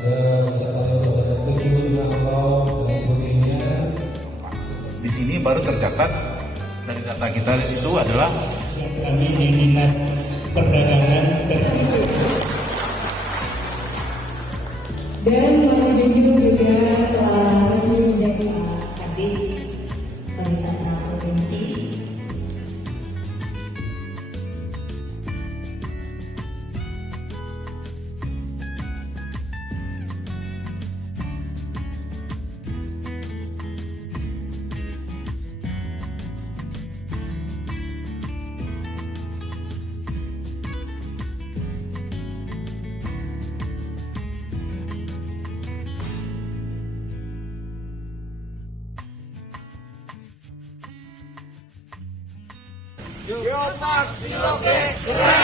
ada misalnya ada terjun dengan laut dan sebagainya. Di sini baru tercatat dari data kita itu adalah kami di Dinas Perdagangan dan Dan Mas Junjung juga telah resmi menjadi Kadis Pariwisata Provinsi. Geopark Siloke keren.